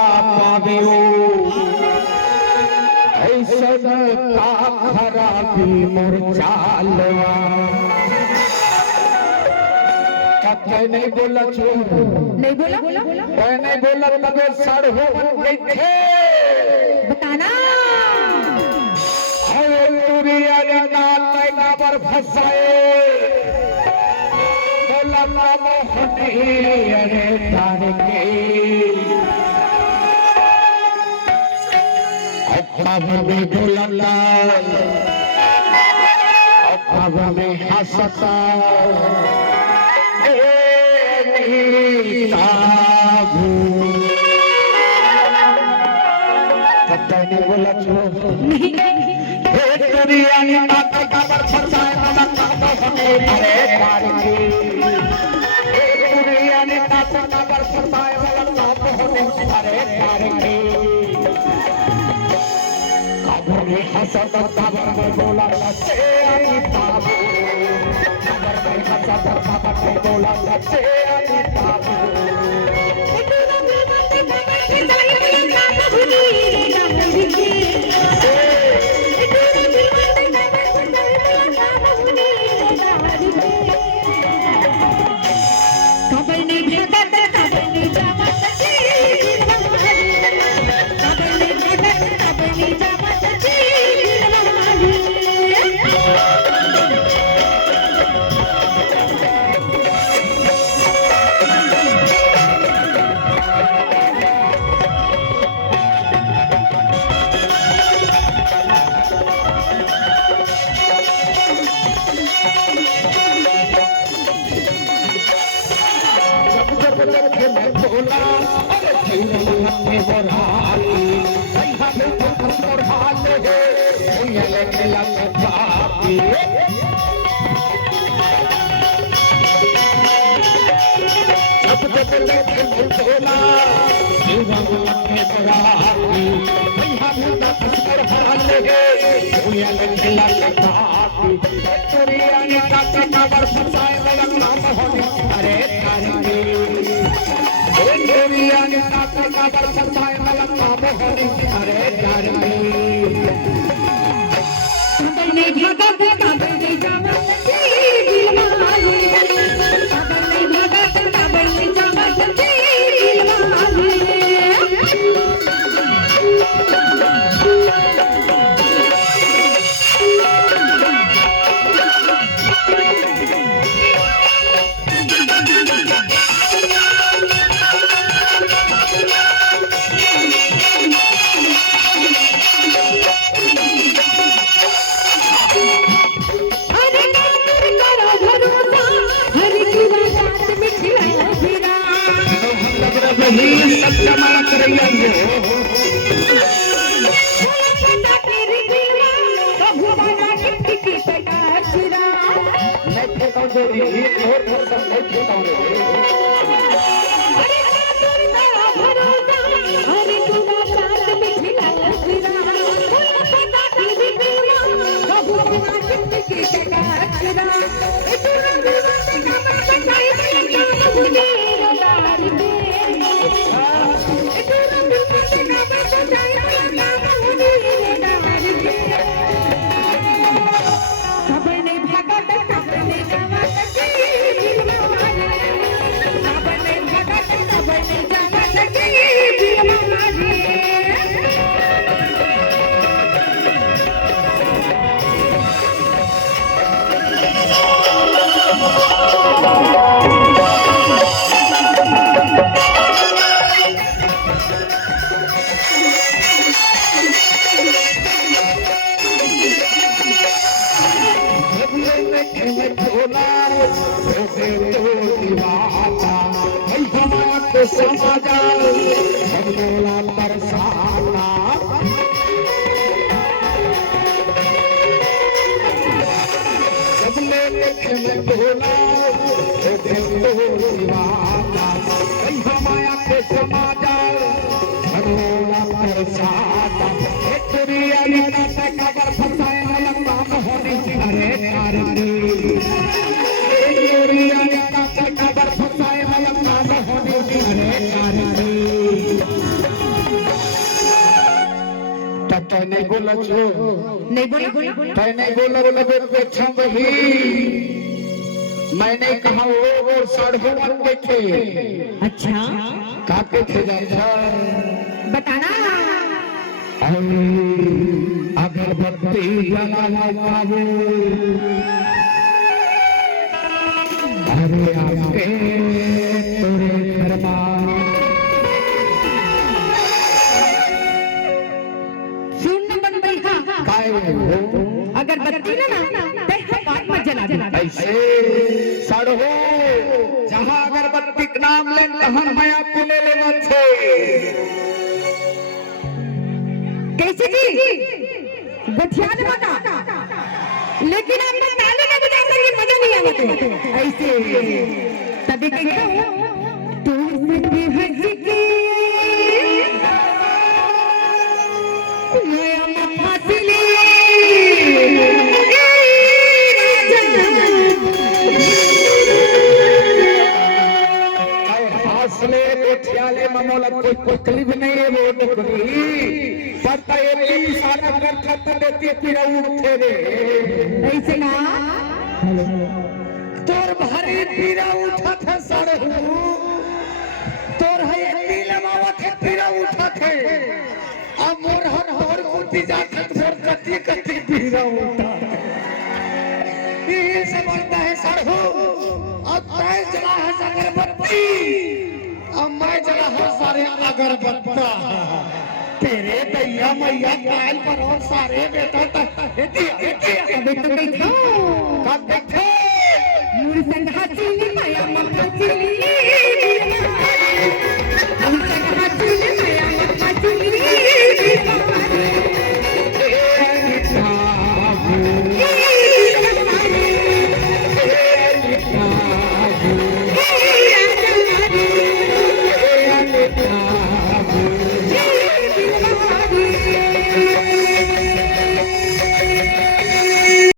पावियो ऐसन का खराबी मोर चालवा कथे नहीं बोला छो नहीं बोला नहीं बोला तबे सड़ हो गई थे बताना अरे तुरिया ने नाते का पर फसाए बोला मोहनी अरे तार के अब में बोला अब में हंसता नहीं बोला छो दुनिया ने नाते का पर फसाए बोला अरे तार के दुनिया ने नाते का पर फसाए बोला अरे तार के कबर में हंसत कबर में बोला से आई बाबू कबर में हंसत कबर में बोला से आई बाबू नहीं बोला छो नहीं बोला तै नहीं बोला लगे पेछा वही मैंने कहा वो साढ़ू मन देखे अच्छा काके थे जाता बताना अगरबत्ती जलावा बाबू अरे आपके तोरे घरमा सुन बन बैठा काय अगर बत्ती ना ते बात मत जला ऐसे साढ़ू जहाँ अगरबत्ती के नाम ले तहन मैं आपको ले लेना छे कैसे जी गठिया ने बता लेकिन आपने ताली ना बजा कर ये मजा नहीं आवत ऐसे तभी कहो तू से हंस के नया फासिले हासले कोठियाले ममोला कोई तकलीफ नहीं है वो टुकड़ी पता ये तीन साल अगर खत्म देती फिर उठे रे ऐसे ना तोर भारी पीरा उठा था सरहू तोर है नीला मावा थे पीरा उठा थे अब मोर हर होर कुटी जाते मोर कती कती पीरा उठा ये से बोलता है सरहू अब तय जला है अगरबत्ती अब मैं जला हूँ सारे अगरबत्ता तेरे दैया मैया काल पर और सारे बेटा तक अबे तो देखो कब देखे मुर्संग हाथी माया मखचिली